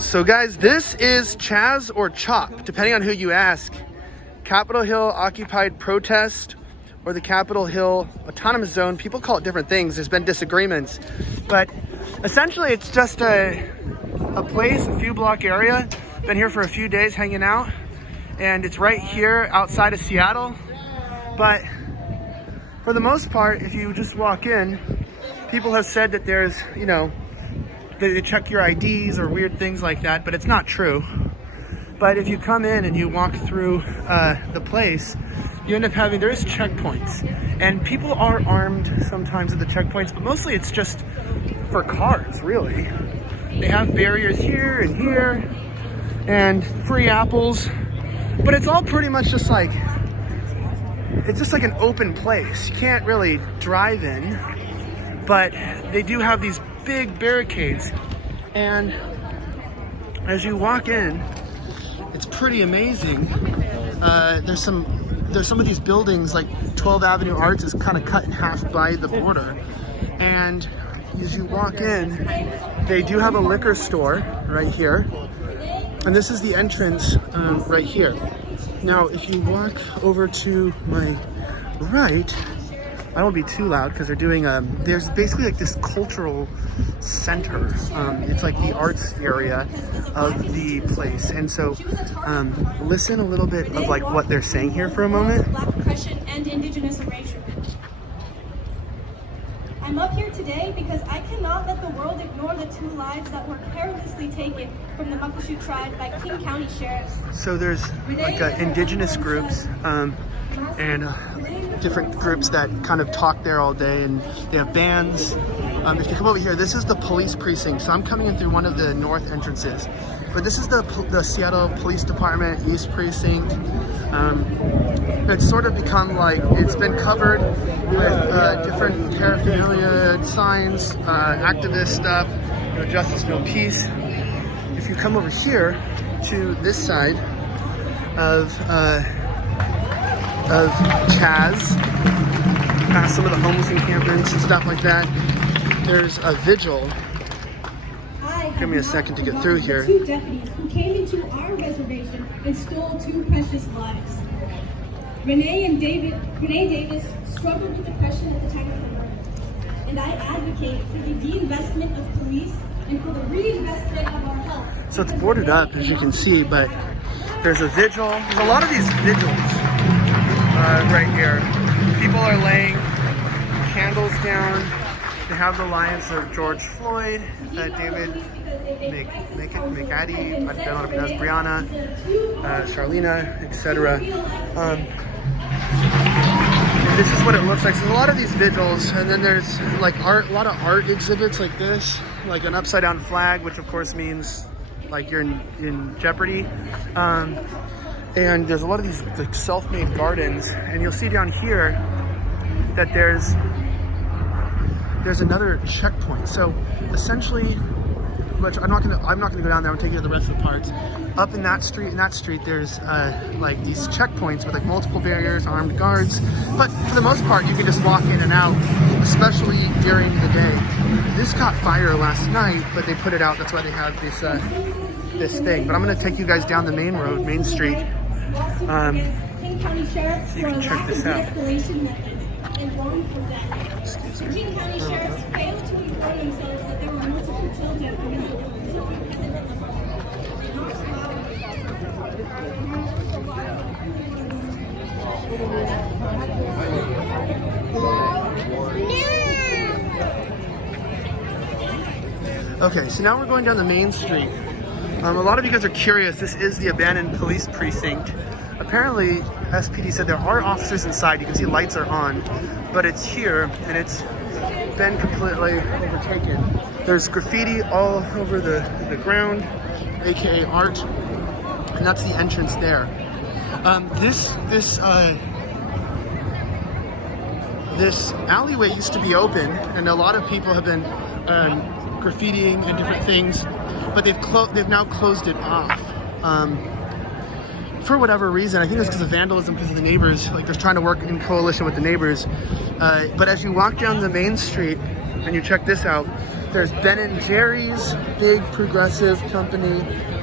So guys, this is Chaz or Chop, depending on who you ask. Capitol Hill occupied protest or the Capitol Hill autonomous zone. People call it different things. There's been disagreements, but essentially it's just a place, a few block area. Been here for a few days hanging out, and it's right here outside of Seattle. But for the most part, if you just walk in, people have said that there's, you know, they check your IDs or weird things like that, but it's not true. But if you come in and you walk through the place, you end up having, there's checkpoints. And people are armed sometimes at the checkpoints, but mostly it's just for cars, really. They have barriers here and here, and free apples. But it's all pretty much just like, it's just like an open place. You can't really drive in, but they do have these big barricades, and as you walk in, it's pretty amazing. There's some of these buildings, like 12th Avenue Arts is kind of cut in half by the border, and as you walk in, they do have a liquor store right here, and this is the entrance right here. Now if you walk over to my right, I won't be too loud because they're doing there's basically like this cultural center. It's like the arts area of the place. And so listen a little bit of like what they're saying here for a moment. Black oppression and indigenous erasure. I'm up here today because I cannot let the world ignore the 2 lives that were carelessly taken from the Muckleshoot tribe by King County sheriffs. So there's like indigenous groups and different groups that kind of talk there all day, and they have bands. If you come over here, this is the police precinct. So I'm coming in through one of the north entrances, but this is the Seattle Police Department East Precinct. It's sort of become like, it's been covered with different paraphernalia, signs, activist stuff, you know, justice, no peace. If you come over here to this side of Chaz, past some of the homeless encampments and stuff like that, there's a vigil. Give me a second to get through here. 2 deputies who came into our reservation and stole 2 precious lives. Renee Davis struggled with depression at the time of the murder, and I advocate for the de-investment of police and for the reinvestment of our health. So it's boarded up, as you can see, but there's a vigil. There's a lot of these vigils right here. People are laying candles down. They have the lives of George Floyd, David McAddy, I don't know how to pronounce, Brianna, Charlena, etc. And this is what it looks like. So there's a lot of these vigils, and then there's like art, a lot of art exhibits like this, like an upside down flag, which of course means like you're in jeopardy. And there's a lot of these like self-made gardens, and you'll see down here that there's another checkpoint. So essentially, which I'm not gonna go down there. I'm taking you to the rest of the parts. Up in that street, there's like these checkpoints with like multiple barriers, armed guards. But for the most part, you can just walk in and out, especially during the day. This caught fire last night, but they put it out. That's why they have this thing. But I'm gonna take you guys down the main road, Main Street, so you can check this out. Excuse me. King County sheriffs failed to inform themselves that there were multiple children Okay, so now we're going down the main street. A lot of you guys are curious. This is the abandoned police precinct. Apparently, SPD said there are officers inside. You can see lights are on, but it's here and it's been completely overtaken. There's graffiti all over the ground, aka art, and that's the entrance there. This alleyway used to be open, and a lot of people have been graffitiing and different things, but they've now closed it off. For whatever reason. I think it's because of vandalism, because of the neighbors. Like, they're trying to work in coalition with the neighbors. But as you walk down the main street and you check this out, There's Ben & Jerry's, big progressive company,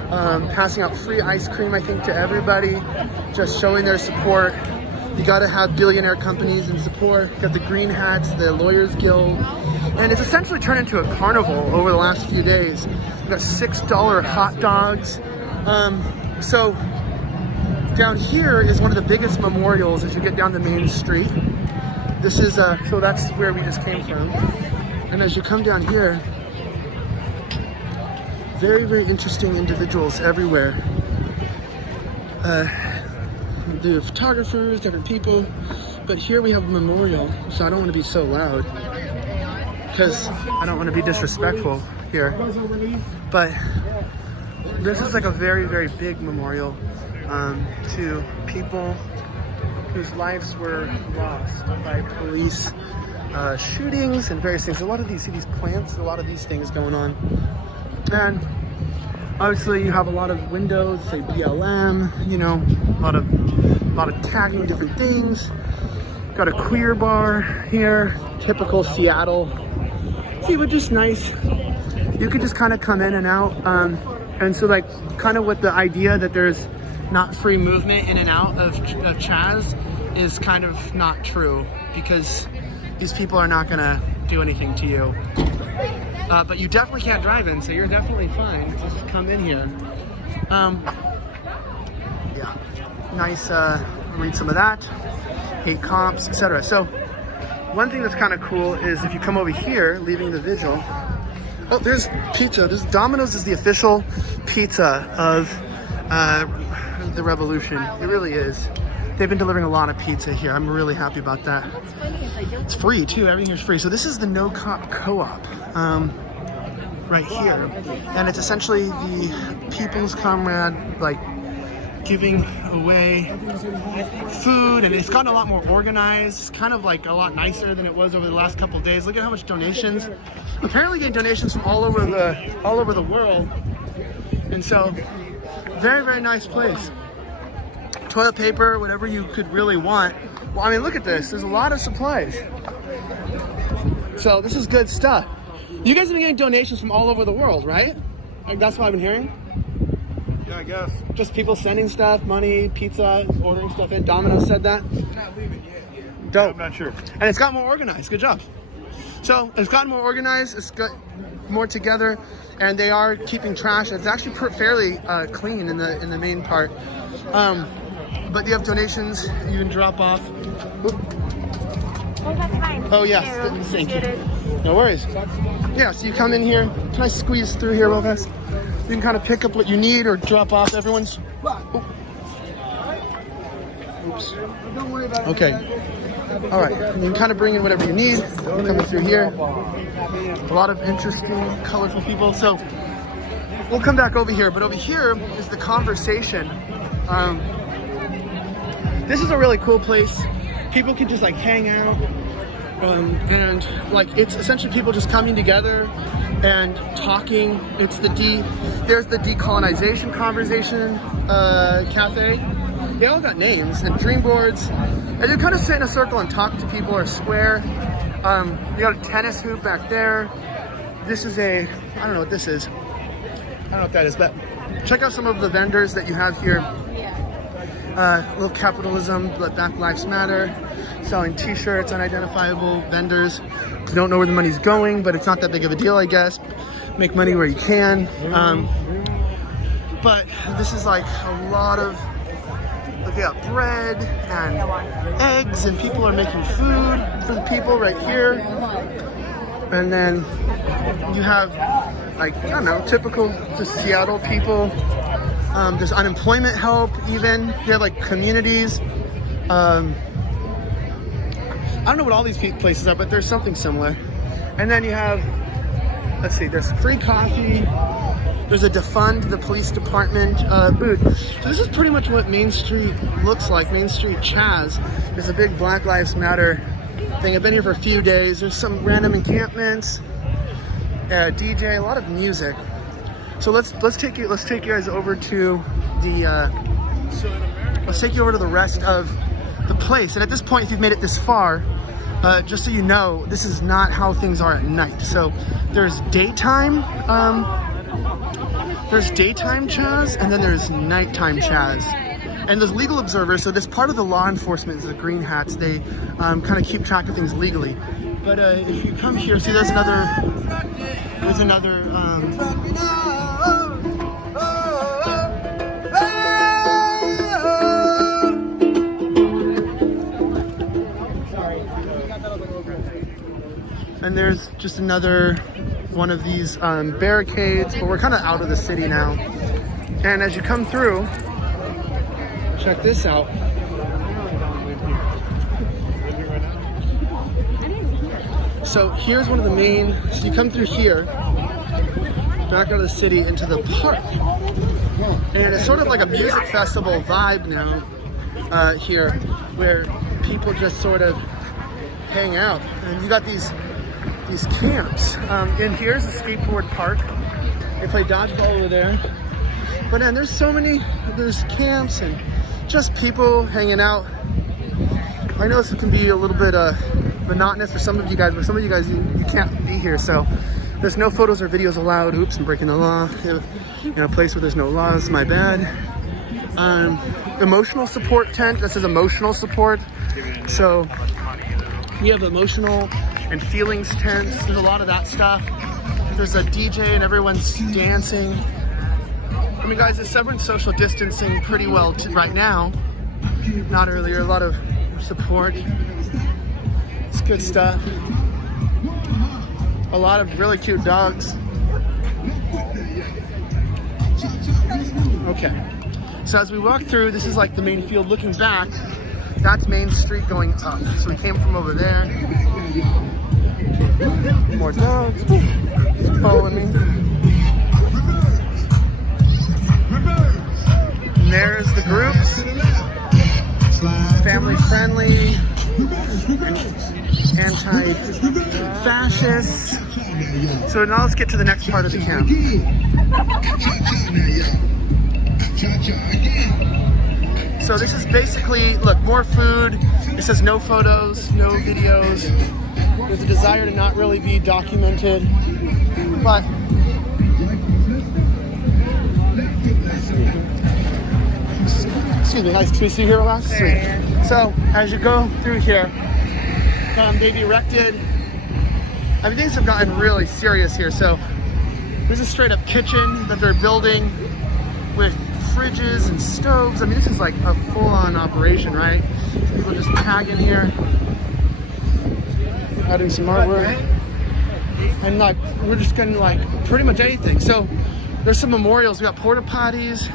passing out free ice cream, I think, to everybody, just showing their support. You gotta have billionaire companies in support. You got the Green Hats, the Lawyers Guild, and it's essentially turned into a carnival over the last few days. We got $6 hot dogs. So down here is one of the biggest memorials as you get down the main street. This is, so that's where we just came from. And as you come down here, very, very interesting individuals everywhere. The photographers, different people, but here we have a memorial, so I don't want to be so loud because I don't want to be disrespectful here. But this is like a very, very big memorial to people whose lives were lost by police shootings and various things. A lot of these, see these plants, a lot of these things going on. And obviously you have a lot of windows, say BLM, you know, a lot of tagging different things. Got a queer bar here, typical Seattle. See, but just nice. You could just kind of come in and out. And so like kind of with the idea that there's not free movement in and out of Chaz is kind of not true, because these people are not gonna do anything to you. But you definitely can't drive in, so you're definitely fine to just come in here. Yeah, nice, read some of that, hate cops, etc. So one thing that's kind of cool is if you come over here, leaving the vigil, oh, there's pizza. There's Domino's is the official pizza of the revolution. It really is. They've been delivering a lot of pizza here. I'm really happy about that. It's free too, everything here's free. So this is the No Cop Co-op right here. And it's essentially the People's Comrade, like giving away food, and it's gotten a lot more organized. It's kind of like a lot nicer than it was over the last couple of days. Look at how much donations. Apparently getting donations from all over the world. And so, very, very nice place. Toilet paper, whatever you could really want. Well, I mean, look at this. There's a lot of supplies. So this is good stuff. You guys have been getting donations from all over the world, right? Like that's what I've been hearing? Yeah, I guess. Just people sending stuff, money, pizza, ordering stuff in. Domino's said that. Not leaving yet. Dope. I'm not sure. And it's got more organized. Good job. So it's gotten more organized. It's got more together, and they are keeping trash. It's actually fairly clean in the main part. But you have donations you can drop off. Oh, that's fine. Oh yes, thank you. No worries. Yeah, so you come in here. Can I squeeze through here real fast? You can kind of pick up what you need or drop off everyone's. Oh. Oops. Okay. All right. You can kind of bring in whatever you need. Coming through here. A lot of interesting, colorful people. So we'll come back over here. But over here is the conversation. This is a really cool place. People can just like hang out. And like it's essentially people just coming together and talking. It's there's the decolonization conversation cafe. They all got names and dream boards, and you kind of sit in a circle and talk to people or square. You got a tennis hoop back there. This is I don't know what this is. I don't know what that is, but check out some of the vendors that you have here. Little capitalism, Black Lives Matter. Selling t-shirts, unidentifiable vendors. You don't know where the money's going, but it's not that big of a deal, I guess. Make money where you can. But this is like a lot of, look, we got bread and eggs, and people are making food for the people right here. And then you have, like, I don't know, typical just Seattle people. There's unemployment help even. You have like communities. I don't know what all these places are, but there's something similar. And then you have, let's see, there's free coffee. There's a defund the police department booth. So this is pretty much what Main Street looks like. Main Street Chaz. There's a big Black Lives Matter thing. I've been here for a few days. There's some random encampments, DJ, a lot of music. So let's take you guys over to the let's take you over to the rest of the place. And at this point, if you've made it this far, just so you know, this is not how things are at night. So there's daytime Chaz, and then there's nighttime Chaz. And there's legal observers, so this part of the law enforcement is the green hats. They kind of keep track of things legally. But if you come here, see there's another and there's just another one of these barricades, but we're kind of out of the city now. And as you come through, check this out. So here's one of the main, so you come through here, back out of the city into the park. And it's sort of like a music festival vibe now here, where people just sort of hang out. And you got these camps. And here's a skateboard park. They play dodgeball over there. But then there's camps and just people hanging out. I know this can be a little bit monotonous for some of you guys, but some of you guys, you can't be here. So there's no photos or videos allowed. Oops, I'm breaking the law. In a place where there's no laws, my bad. Emotional support tent. This is emotional support. So you have emotional and feelings tents. There's a lot of that stuff. There's a DJ and everyone's dancing. I mean, guys, it's severing social distancing pretty well right now. Not earlier. A lot of support. It's good stuff. A lot of really cute dogs. Okay. So as we walk through, this is like the main field. Looking back, that's Main Street going up. So we came from over there. More dogs following me. And there's the groups. Family friendly, anti-fascist. So now let's get to the next part of the camp. So this is basically, look, more food. It says no photos, no videos. There's a desire to not really be documented, but excuse me, nice to see you here last week. So as you go through here, they've erected, I mean, things have gotten really serious here. So there's a straight up kitchen that they're building with fridges and stoves. I mean, this is like a full-on operation, right? People just tagging here, adding some artwork, and like we're just getting like pretty much anything. So there's some memorials. We got porta potties.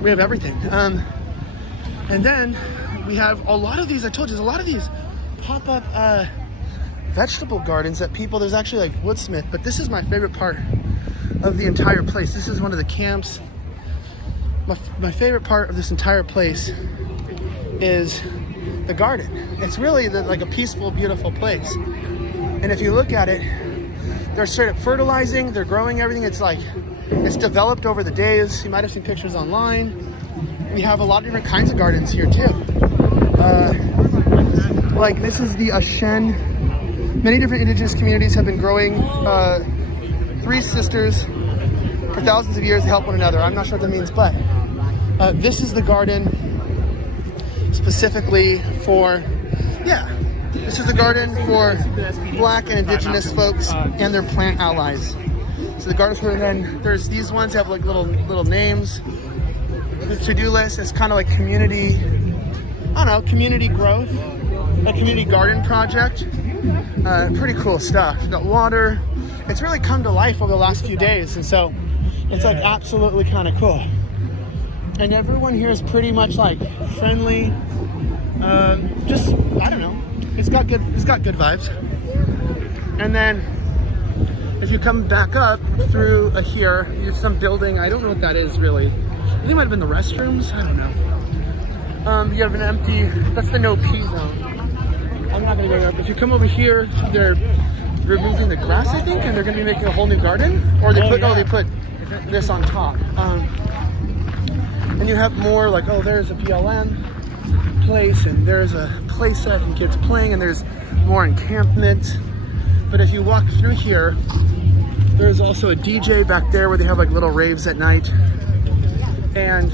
We have everything. And then we have a lot of these, I told you, there's a lot of these pop-up vegetable gardens that people, there's actually like Woodsmith, but this is my favorite part of the entire place. This is one of the camps. My favorite part of this entire place is the garden. It's really like a peaceful, beautiful place. And if you look at it, they're straight up fertilizing, they're growing everything. It's like, it's developed over the days. You might have seen pictures online. We have a lot of different kinds of gardens here too. Like this is the Ashen. Many different indigenous communities have been growing three sisters for thousands of years to help one another. I'm not sure what that means, but this is the garden specifically for, this is the garden for Black and indigenous folks and their plant allies. So the garden for, then there's these ones that have like little names. The to-do list is kind of like community, I don't know, community growth, a community garden project. Pretty cool stuff. We've got water. It's really come to life over the last few days, and so it's like absolutely kind of cool. And everyone here is pretty much like friendly. Just, I don't know. It's got good vibes. And then if you come back up through here, there's some building. I don't know what that is really. I think it might have been the restrooms. I don't know. You have an empty, that's the no pee zone. I'm not gonna go there, but if you come over here, they're removing the grass, I think, and they're gonna be making a whole new garden. Or they put this on top. And you have more like, oh, there's a BLM. place, and there's a play set and kids playing, and there's more encampment. But if you walk through here, there's also a DJ back there where they have like little raves at night. And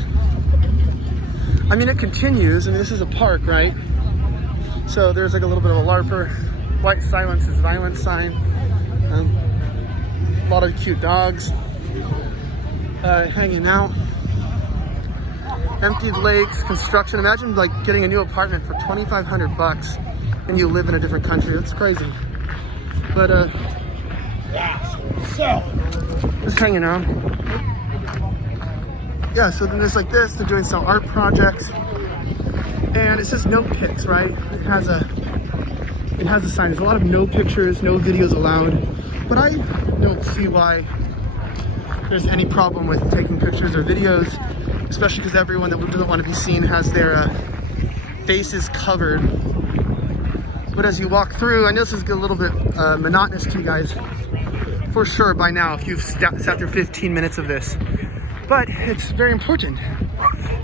I mean, it continues. I mean, this is a park, right? So there's like a little bit of a LARPer, white silence is violence sign. A lot of cute dogs hanging out. Emptied lakes, construction. Imagine like getting a new apartment for $2,500 and you live in a different country. That's crazy. But just hanging out. Yeah, so then there's like this, they're doing some art projects. And it says no pics, right? It has a sign. There's a lot of no pictures, no videos allowed. But I don't see why there's any problem with taking pictures or videos, especially because everyone that doesn't want to be seen has their faces covered. But as you walk through, I know this is a little bit monotonous to you guys, for sure by now, if you've sat through 15 minutes of this. But it's very important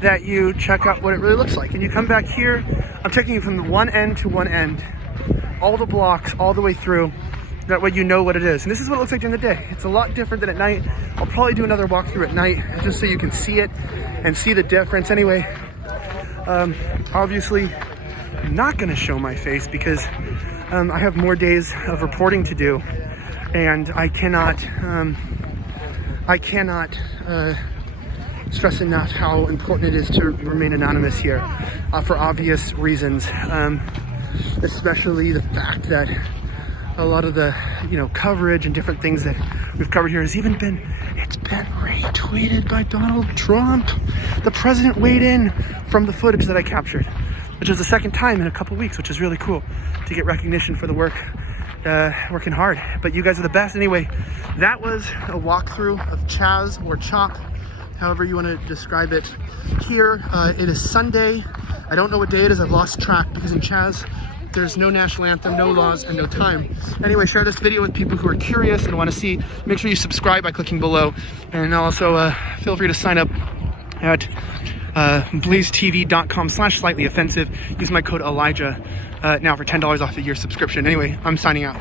that you check out what it really looks like. And you come back here, I'm taking you from one end to one end, all the blocks, all the way through. That way you know what it is. And this is what it looks like during the day. It's a lot different than at night. I'll probably do another walkthrough at night just so you can see it and see the difference. Anyway, obviously I'm not gonna show my face because I have more days of reporting to do, and I cannot stress enough how important it is to remain anonymous here for obvious reasons, especially the fact that a lot of the coverage and different things that we've covered here has even been retweeted by Donald Trump. The president weighed in from the footage that I captured, which is the second time in a couple weeks, which is really cool to get recognition for the work, working hard. But you guys are the best. Anyway, that was a walkthrough of Chaz or Chop, however you want to describe it. Here, it is Sunday. I don't know what day it is. I've lost track because in Chaz, there's no national anthem, no laws, and no time. Anyway, share this video with people who are curious and want to see. Make sure you subscribe by clicking below. And also feel free to sign up at blazetv.com/slightly offensive. Use my code Elijah now for $10 off a year subscription. Anyway, I'm signing out.